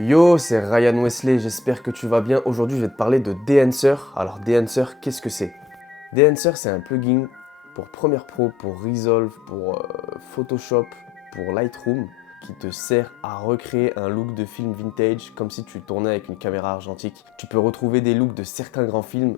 Yo, c'est Ryan Wesley, j'espère que tu vas bien. Aujourd'hui, je vais te parler de Dancer. Alors, Dancer, qu'est-ce que c'est? Dancer, c'est un plugin pour Premiere Pro, pour Resolve, pour Photoshop, pour Lightroom, qui te sert à recréer un look de film vintage comme si tu tournais avec une caméra argentique. Tu peux retrouver des looks de certains grands films.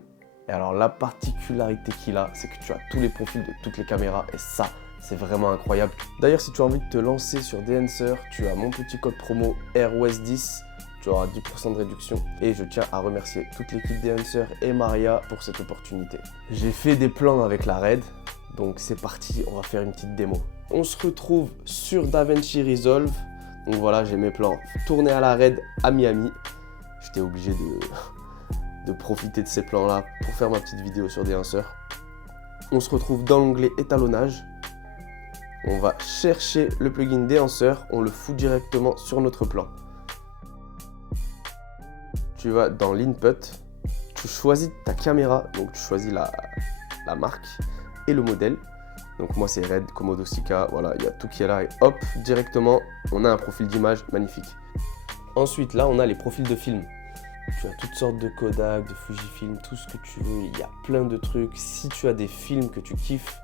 Et alors, la particularité qu'il a, c'est que tu as tous les profils de toutes les caméras et ça, c'est vraiment incroyable. D'ailleurs, si tu as envie de te lancer sur Dancer, tu as mon petit code promo RWES10. Tu auras 10% de réduction. Et je tiens à remercier toute l'équipe Dancer et Maria pour cette opportunité. J'ai fait des plans avec la RED. Donc c'est parti, on va faire une petite démo. On se retrouve sur DaVinci Resolve. Donc voilà, j'ai mes plans tournés à la RED à Miami. J'étais obligé de profiter de ces plans-là pour faire ma petite vidéo sur Dancer. On se retrouve dans l'onglet étalonnage. On va chercher le plugin Dancer, on le fout directement sur notre plan. Tu vas dans l'Input, tu choisis ta caméra, donc tu choisis la marque et le modèle. Donc moi c'est Red, Komodo Sika, voilà, il y a tout qui est là et hop, directement, on a un profil d'image magnifique. Ensuite, là, on a les profils de films. Tu as toutes sortes de Kodak, de Fujifilm, tout ce que tu veux, il y a plein de trucs. Si tu as des films que tu kiffes,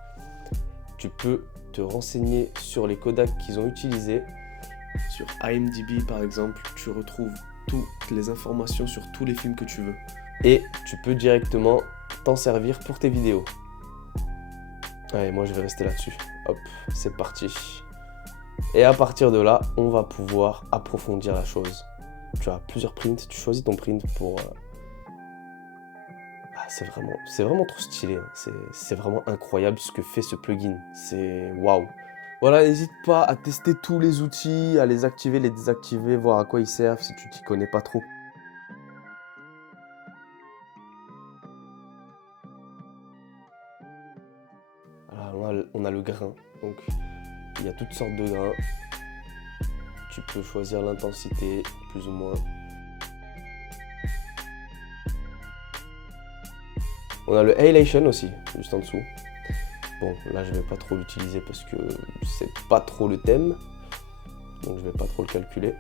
tu peux te renseigner sur les Kodak qu'ils ont utilisés. Sur IMDb par exemple, tu retrouves toutes les informations sur tous les films que tu veux. Et tu peux directement t'en servir pour tes vidéos. Allez, moi je vais rester là-dessus. Hop, c'est parti. Et à partir de là, on va pouvoir approfondir la chose. Tu as plusieurs prints, tu choisis ton print pour... c'est vraiment trop stylé, hein. C'est vraiment incroyable ce que fait ce plugin. C'est waouh. Voilà, n'hésite pas à tester tous les outils, à les activer, les désactiver, voir à quoi ils servent si tu t'y connais pas trop. Alors, on a le grain, donc il y a toutes sortes de grains. Tu peux choisir l'intensité, plus ou moins. On a le Halation aussi, juste en dessous. Bon, là, je vais pas trop l'utiliser parce que c'est pas trop le thème. Donc, je vais pas trop le calculer.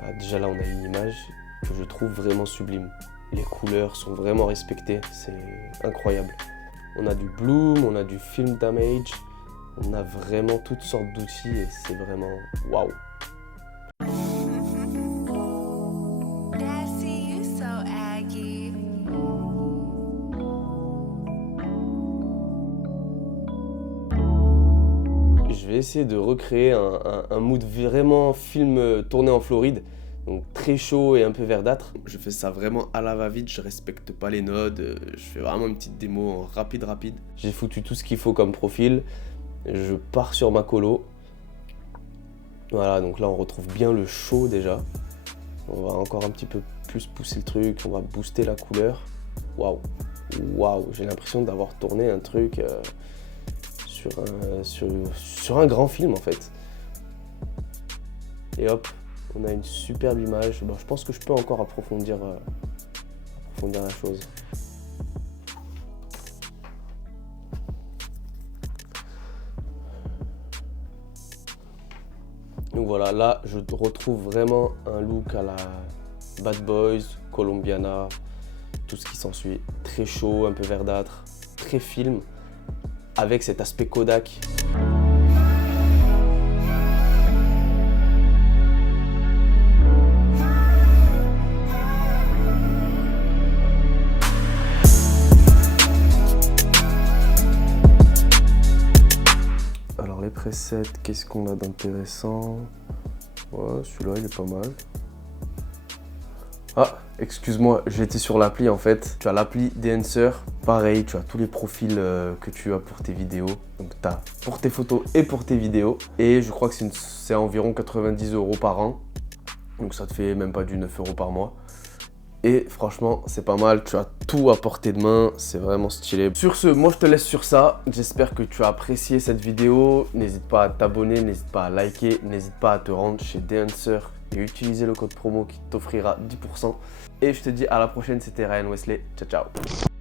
Ah, déjà, là, on a une image que je trouve vraiment sublime. Les couleurs sont vraiment respectées, c'est incroyable. On a du bloom, on a du film damage. On a vraiment toutes sortes d'outils et c'est vraiment waouh. Je vais essayer de recréer un mood vraiment film tourné en Floride. Donc très chaud et un peu verdâtre. Je fais ça vraiment à la va-vite, je respecte pas les nodes. Je fais vraiment une petite démo en rapide. J'ai foutu tout ce qu'il faut comme profil. Je pars sur ma colo. Voilà, donc là on retrouve bien le chaud déjà. On va encore un petit peu plus pousser le truc, on va booster la couleur. Waouh, waouh, j'ai l'impression d'avoir tourné un truc sur un grand film en fait. Et hop, on a une superbe image. Bon, je pense que je peux encore approfondir la chose. Donc voilà, là je retrouve vraiment un look à la Bad Boys, Colombiana, tout ce qui s'ensuit. Très chaud, un peu verdâtre, très film, avec cet aspect Kodak. Alors les presets, qu'est-ce qu'on a d'intéressant? Ouais, celui-là il est pas mal. Ah, excuse-moi, j'étais sur l'appli en fait. Tu as l'appli Dancer, pareil, tu as tous les profils que tu as pour tes vidéos. Donc tu as pour tes photos et pour tes vidéos. Et je crois que c'est environ 90 € par an. Donc ça te fait même pas du 9 € par mois. Et franchement, c'est pas mal, tu as tout à portée de main, c'est vraiment stylé. Sur ce, moi je te laisse sur ça. J'espère que tu as apprécié cette vidéo. N'hésite pas à t'abonner, n'hésite pas à liker, n'hésite pas à te rendre chez Dancer et utiliser le code promo qui t'offrira 10%. Et je te dis à la prochaine, c'était Ryan Wesley. Ciao, ciao.